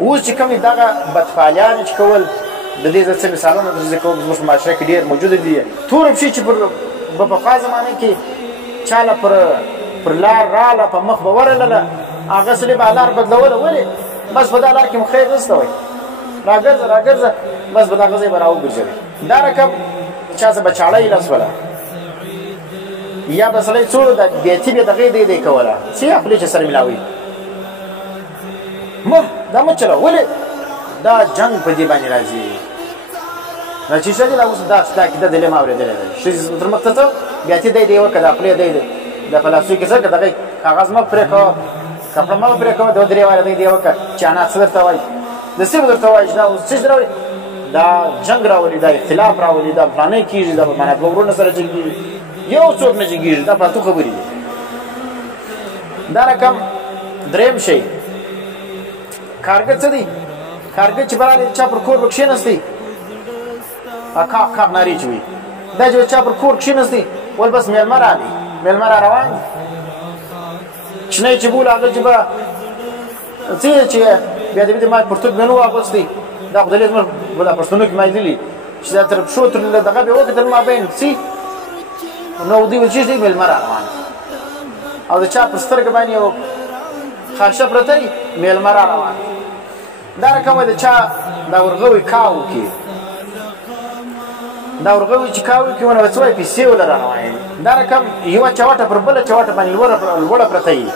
اوس چې کوم دغه بدفعالیان چې کول د دې زه څه مثالونه درته کوم زموږ په معاشره کې ډېر موجوده دي تور پښې چې په پخوا زمانه کې چاله پر لار راله په مخ به ورلله هغه سړي به لار بدلوله ولې بس په دا لار کې مو خیر نشته وایي راګرځه بس به دغه ځای به راوګرځوي دا رقم چا څه به چاړه یې لسوله یا به سړی څوړو د بیتي به دغې دی کوله څه یې خولې چې سره ملاوي دا مه چلوه ولې دا جنګ په دې باندې راځي نو چې ښځې لا اوس دا عقیده دلې ما اورېدلې ده ښځې تر مخ ته څه بیاتي دی وکړه دا خولې دی د پلاستیک کې څه که دغې کاغذ مه پرې کوه کپړه مه پرې کوه دوه درې واره دی وکړه چې انا څه درته وایي د څه به درته وایي چې دا اوس څه راوړي دا جنګ راولي دا اختلاف راولي دا فلانی کېږي دا معنا دوه وروڼه سره جنګېږي یو څوک نه جنګېږي دا فالتو خبرې دي دا رقم درېیم شی کارګر څه دی کارګر چې برالی چا پر کور به کښېنستی کاک نارې چې وي دا چې چا پر کور کښېنستی ول بس مېلمه راغی مېلمه را روان دي چینی چې بول هغه چې به څه چې بیا د ما پرتوګ نه و اغوستی دا خو دلې زموږ په پښتنو کې ما لیدلي چې دا تر پښو تر دغه به وکتل مابین څه نو دوی ویل چې دی مېلمه را روان او د چا پر سترګه باندې یو خاشه پرته وي مېلمه را روان دا رقم د چا دا ورغوي کاو کې دا ورغوي چې کاو کې ونه څه وایي پیسې ولا را روان دا رقم یوه چوټه پر بله چوټه باندې لوړه پرته وي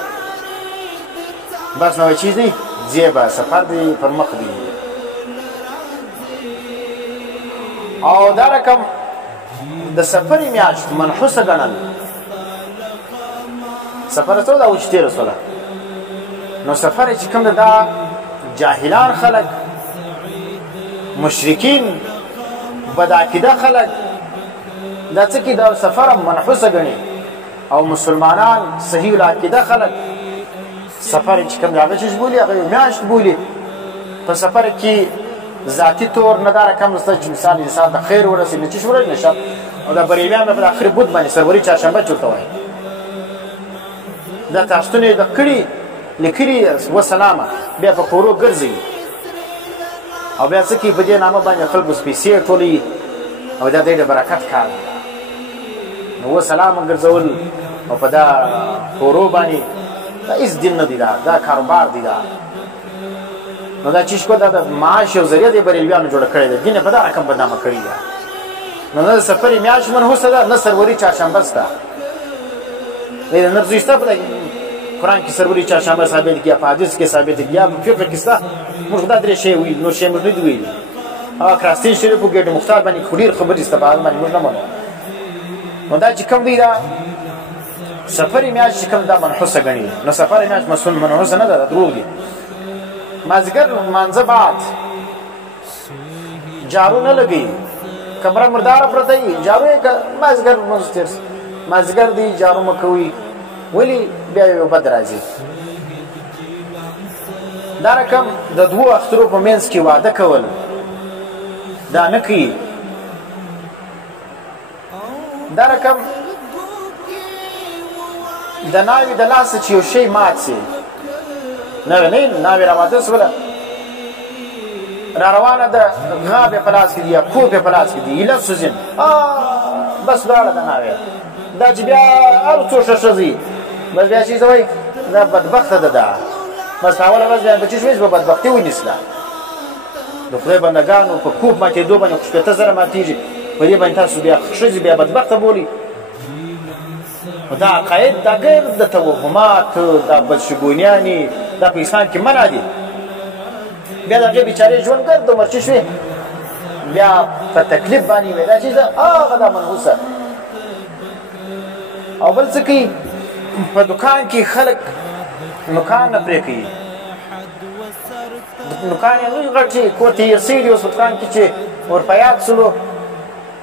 بس نو چیز دی زیبه سفر دی پر مخ دی او دا رقم د سفرې میاشت منحوسه ګڼل سفر څه دا اوچ تېره سوله نو سفر چې کوم دا جاهلان خلک مشرکین بدعقیده خلک دا څه کې دا سفر منحوسه ګڼي او مسلمانان صحیح العقیده خلک سفر چې کوم هغه چیز بولي هغه میاشت بولي په سفر کې ذاتی طور نه دا رقم نشته چې مثال انسان ته خیر ورسي نه چې شورج نشه او دا بریلیان په آخر بود باندې سروري چهارشنبه چورته وایي دا تاسو نه د کړي لیکلي وسلامه بیا په کورو ګرځي او بیا څه کې په دې نامه باندې خلکو سپیسې ټولي او دا د برکت کار نو وسلام ګرځول او په دا کورو باندې دا هیڅ دین نه دی دا کاروبار دی دا نو دا چې شکو دا د معاش او ذریعه د بریلیانو جوړه کړې ده دین په دا رقم بدنامه کړې ده نو نه سفرې میاشت منحوسه ده نه سروري چهارشنبه شته نه زیسته په قرآن کې سروري چهارشنبه ثابت کیا په حدیث کې ثابت کیا په فقه کې شته موږ دا درې شی وي نور شی موږ نه دی ویلي هغه کراستین شریف په ګېډ مختار باندې خو ډېر خبرې شته په هغه باندې موږ نه منو نو دا چې کوم دی دا سفرې میاشت چې کوم دا منحوسه ګڼي نو سفرې میاشت منحوسه نه ده دروغ دي مازدیګر لمانځه بعد جارو نه لګوي کمره مرداره پرته وي جارو یې مازدیګر لمونځ تېر مازدیګر دی جارو مه کوي ولې بیا یو بد راځي دا رقم د دوو اخترو په منځ کې واده کول دا نه کوي دا رقم د ناوې د لاسه چې یو شی مات سي ناوې راواده سوله را روانه ده غاب یې په لاس کې دي یا کوپ یې په لاس کې دي ایله سوزین بس لاړه ده ناوې دا چې بیا هر څو ښځې بس بیا چې وایي دا بدبخته ده دا بس په اوله ورځ بیا بچي شویس به بدبختي ونیسله د خدای بندګانو په کوپ ماتېدو باندې خو شپېته زره ماتېږي په دې باندې تاسو بیا ښځې بیا بدبخته بولي دا عقاید دا غیر د توهمات دا بدشګونیانې دا په اسلام کې منع دي بیا د هغې بیچارې ژوند ګرد عمر چې شوې بیا په تکلیف باندې وي دا چیز هغه دا منحوسه او بل څه کوي په دکان کې خلک نوکان نه پرې کوي نوکان یې لوی غټ چې کور ته یې رسېږي اوس په دکان کې چې ورپیاد سلو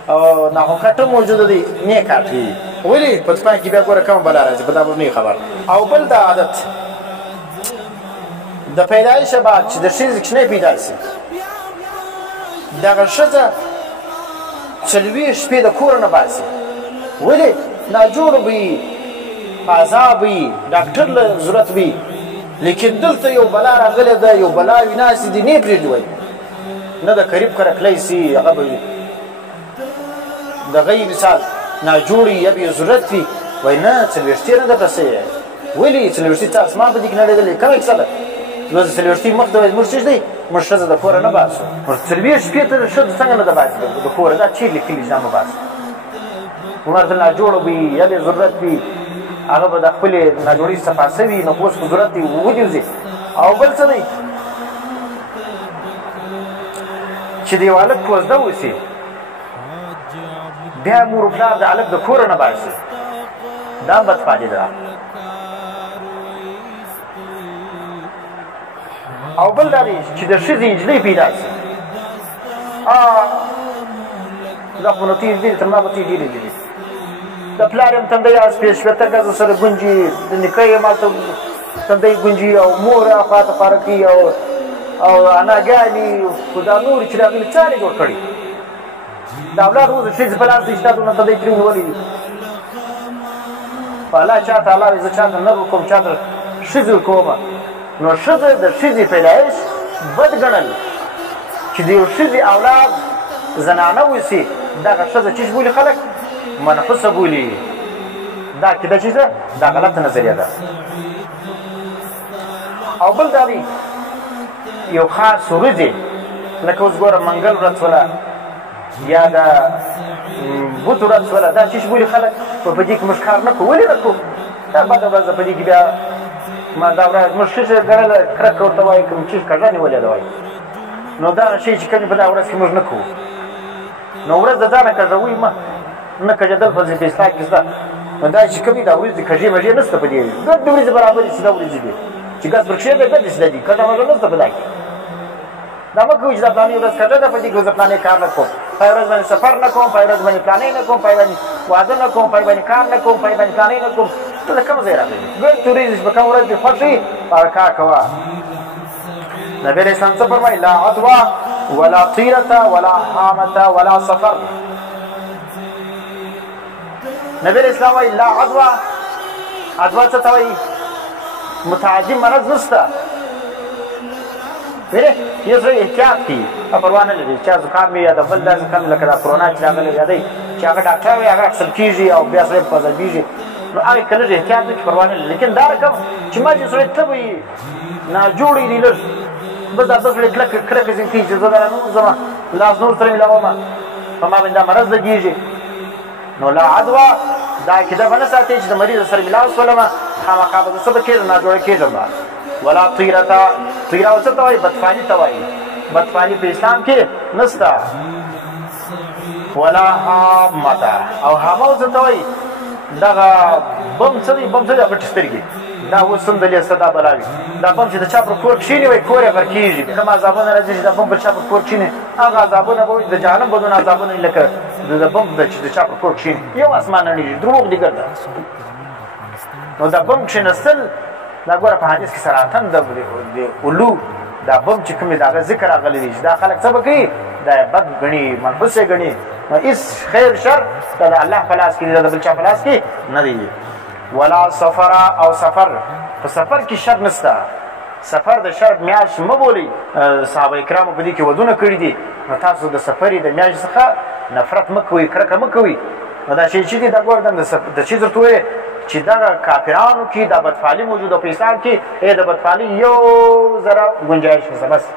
او ناخوکټه موجوده دی نه کاټي ولې په دکان کې بیا ګوره کومه بلا راځي په دا به نه خبر او بل دا عادت د پیدایشه بعد چې د ښځې کوچنی پیدا شي دغه ښځه څلوېښت شپې د کوره نه باسي ولې ناجوړه به وي عذاب وي ډاکټر له ضرورت وي لیکن دلته یو بلا راغلی ده یو بلاوې ناستې دي نه یې پرېږدي وایي نه د قریب کره کلی سي هغه به دغه یې مثال ناجوړي یا به یې ضرورت وي وایي نه څلوېښتې نه درته څه یې ولې څلوېښتې ته اسمان په دې کې نړېدلی کومه کیسه ده نو د څلوېښتې مخ ته وایي زموږ څه دی موږ ښځه د کوره نه باسو څلوېښت شپېته ښځو څنګه نه ده باسي د کوره دا چیرې لیکلي چې دا مه باسي عمر ته ناجوړه وي یا به یې ضرورت وي هغه به د خپلې ناجوړۍ صفا شوي نو اوس په ضرورت دی ودېوځي او بل څه دی چې د یو هلک کوزده وسي بیا مور پلار د هلک د کوره نه باسي دا هم بدفالي ده او بل دا دی چې د ښځې نجلۍ پیدا شي دا خو نو تېر ډېرې تر ما به تېر ډېرې دي د پلار یم تندی شپېته ګزه سره ګونجي د نیکه یم هلته تندی ګونجي او مور اخوا ته خواره کوي او اناګانې خو دا نورې چې راغلي چا یې جوړ کړي د اولاد اوس د ښځې په لاس دی شته دونه تندی ترې ونیولی دي په الله چاته الله وایي زه چاته نه ورکوم چاته ښځې ورکومه نو ښځه د ښځې پیدایش بد ګڼل چې د یو ښځې اولاد زنانه وسي دغه ښځه چیش بولي خلک منحوسه بولي دا عقیده چې ده دا غلطه نظریه ده او بل دا دی یو خاص ورځې لکه اوس ګوره منګل ورځ شوله یا د بوت ورځ شوله دا چیش بولي خلک په دې کې موږ کار نه کوو ولې نه کوو دا بده ورځ ده په دې کې بیا دا ورځ موږ ښځه ګڼله کرکه ورته وایي کوم چیز کږه نیولې ده وایي نو دغه شی چې کوم په دا ورځ کې موږ نه کوو نو ورځ د ځانه کږوئ مه نه کږېدل په اسلام کې شته نو دا چې کوم دي دا ورځې کږې مږې نشته په دې ګډ د ورځې برابرې سیده ورځې دي چې ګز پر کښېږدی ګډې سیده دي کږه مږه نشته په دا کې دا مه کوئ چې دا پلانې ورځ کږه ده په دې کې زه پلانې کار نه کوم په یوه ورځ باندې سفر نه کوم په یوه ورځ باندې پلانې نه کوم په یوه باندې واده نه کوم په یوه باندې کار نه کوم په یوه باندې پلانې نه کوم ته له کوم ځای راغلې ګډ ورځې چې په کوم ورځ دې خوښ وي هغه کار کوه نبي علیه السلام څه فرمایي لا عدوه ولا طیرة ولا حامة ولا سفر نبی علیہ السلام وایي لا عدوه عدوه څه ته وایي متعدي مرض نشته یو سړی احتیاط کوي پروا نه لري چا زکام وي یا د بل دا زکام لکه دا کرونا چې راغلی یادوي چې هغه ډاکټر وي هغه اخیستل کېږي او بیا سړی په ځلېږي نو هغې که لږ احتیاط وکړي پروا نه لري لیکن دا رقم چې ما چې سړی تبه وي ناجوړی دی لږ بس دا سړی کلکه ځینې کوي چې زه دله نه وځمه لاس نور سره میلاومه په ما باندې دا مرض لګېږي نو لا عدوه دا عقیده به نه ساتئ چې د مریض سره میلاو شولمه خامخا به زه څه به کېږم ناجوړی کېږم به ولا طیرته طیره څه ته وایي بدفاني ته وایي بدفاني په اسلام کې نشته ولا حامته او حامه څه ته وایي دغه بم څه دی بم څه دی غټې سترګې دا اوس هم دلې سته دا بلا وي دا بم چې د چا پر کور کښېني وایي کور یې غرقېږي کوم عذابونه راځي چې دا بم پر چا پر کور کښېني هغه عذابونه به وایي د جهنم بدون عذابونه لکه د بم چې د چا پر کور کښېني یو اسمان نړېږي دروغ دي ګرده نو دا بم کښېنستل دا ګوره په حدیث کې صراحتن د علو دا بم چې کوم د هغه ذکر راغلی دی چې دا خلک څه به کوي دا یې بد ګڼي منحوس یې ګڼي نو هېڅ خیر شر دا د الله په لاس کې دی دا د بل چا په لاس کې نه دی ولا سفر او سفر په سفر کې شر نشته سفر د شر میاشت مه بولئ صحابه کرامو په دې کې ودونه کړي دي نو تاسو د سفرې د میاشت څخه نفرت مه کوئ کرکه مه کوئ نو دا شی چې دی دا ګوره د چیز درته وویې چې دغه کافرانو کې دا بدفعلي موجوده په اسلام کې د بدفعلي یو ذره ګنجایش نشته بس